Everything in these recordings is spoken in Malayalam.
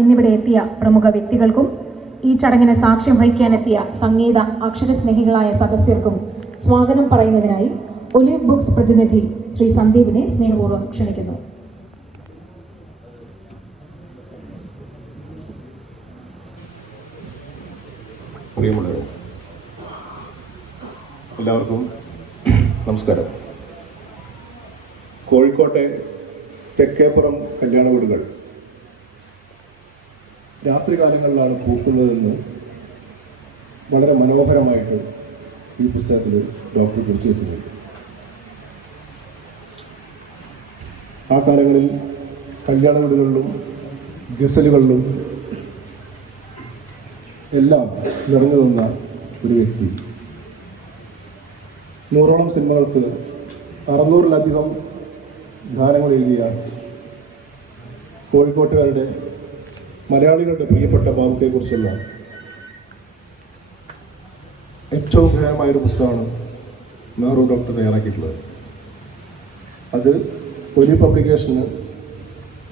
ഇന്നിവിടെ എത്തിയ പ്രമുഖ വ്യക്തികൾക്കും ഈ ചടങ്ങിന് സാക്ഷ്യം വഹിക്കാനെത്തിയ സംഗീത അക്ഷരസ്നേഹികളായ സദസ്യർക്കും സ്വാഗതം പറയുന്നതിനായി ഒലിവ് ബുക്സ് പ്രതിനിധി ശ്രീ സന്ദീപിനെ സ്നേഹപൂർവം ക്ഷണിക്കുന്നു. എല്ലാവർക്കും നമസ്കാരം. കോഴിക്കോട്ടെ തെക്കേപ്പുറം കല്യാണ വീടുകൾ രാത്രികാലങ്ങളിലാണ് പൂക്കുന്നതെന്ന് വളരെ മനോഹരമായിട്ട് ഈ പുസ്തകത്തിൽ ഡോക്ടർ കുറിച്ച് വെച്ചിട്ടുണ്ട് ആ കാലങ്ങളിൽ കല്യാണ വീടുകളിലും ഗസലുകളിലും എല്ലാം നിറഞ്ഞു നിന്ന ഒരു വ്യക്തി. നൂറോളം സിനിമകൾക്ക് അറുന്നൂറിലധികം ഗാനങ്ങൾ എഴുതിയ കോഴിക്കോട്ടുകാരുടെ മലയാളികളുടെ പ്രിയപ്പെട്ട ബാബുക്കെക്കുറിച്ചുള്ള ഏറ്റവും ഭയമായൊരു പുസ്തകമാണ് നെഹ്റു ഡോക്ടർ തയ്യാറാക്കിയിട്ടുള്ളത്. അത് ഒരു പബ്ലിക്കേഷന്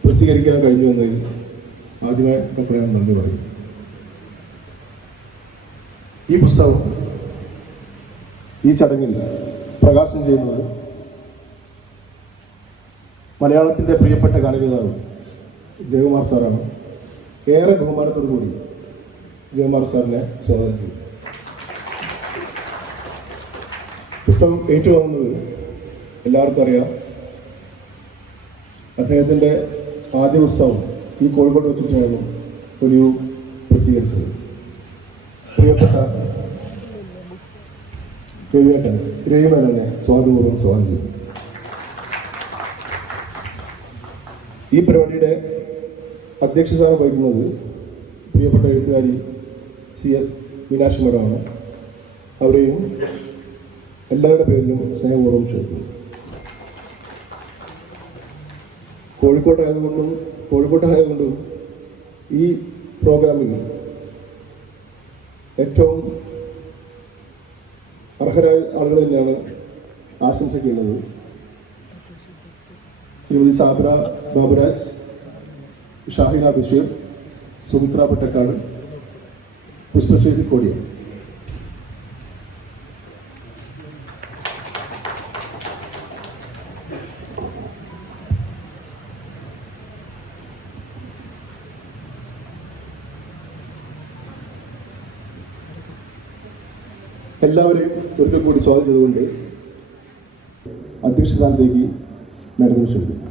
പ്രസിദ്ധീകരിക്കാൻ കഴിഞ്ഞു എന്നതിൽ ആദ്യമായി ഡോക്ടർ ഞാൻ നന്ദി പറയും ഈ പുസ്തകം ഈ ചടങ്ങിൽ പ്രകാശനം ചെയ്യുന്നത് മലയാളത്തിന്റെ പ്രിയപ്പെട്ട ഗാനഗീതാവ് ജയകുമാർ സാറാണ്. ഏറെ ബഹുമാനത്തോടു കൂടി ജയകുമാർ സാറിനെ സ്വാഗതം ചെയ്തു പുസ്തകം ഏറ്റുവാങ്ങുന്നത് എല്ലാവർക്കും അറിയാം. അദ്ദേഹത്തിന്റെ ആദ്യ പുസ്തകം ഈ കോഴിക്കോട് വെച്ചിട്ടായിരുന്നു ഒരു പ്രസിദ്ധീകരിച്ചത്. പ്രിയപ്പെട്ട രവിയേട്ടൻ രവിമേനനെ സ്വാഗതപൂർവം സ്വാഗതം ചെയ്തു ഈ പരിപാടിയുടെ അധ്യക്ഷ സ്ഥാനം വഹിക്കുന്നത് പ്രിയപ്പെട്ട എഴുത്തുകാരി സി എസ് മീനാക്ഷി മേഡമാണ്. അവരെയും എല്ലാവരുടെ പേരിലും സ്നേഹപൂർവം ക്ഷണിക്കുന്നു. കോഴിക്കോട്ടായതുകൊണ്ടും കോഴിക്കോട്ടായതുകൊണ്ടും ഈ പ്രോഗ്രാമിൽ ഏറ്റവും അർഹരായ ആളുകൾ തന്നെയാണ് ആശംസിക്കേണ്ടത് ശ്രീമതി സാബ്ര ബാബുരാജ് ഷാഹിന ബഷീർ സുമിത്ര പട്ടക്കാട് പുഷ്പശ്രീ കോടിയ എല്ലാവരെയും ഒരിക്കൽ കൂടി സ്വാഗതം ചെയ്തുകൊണ്ട് അധ്യക്ഷ സ്ഥാനത്തേക്ക് നടന്നു ക്ഷണിക്കുന്നു.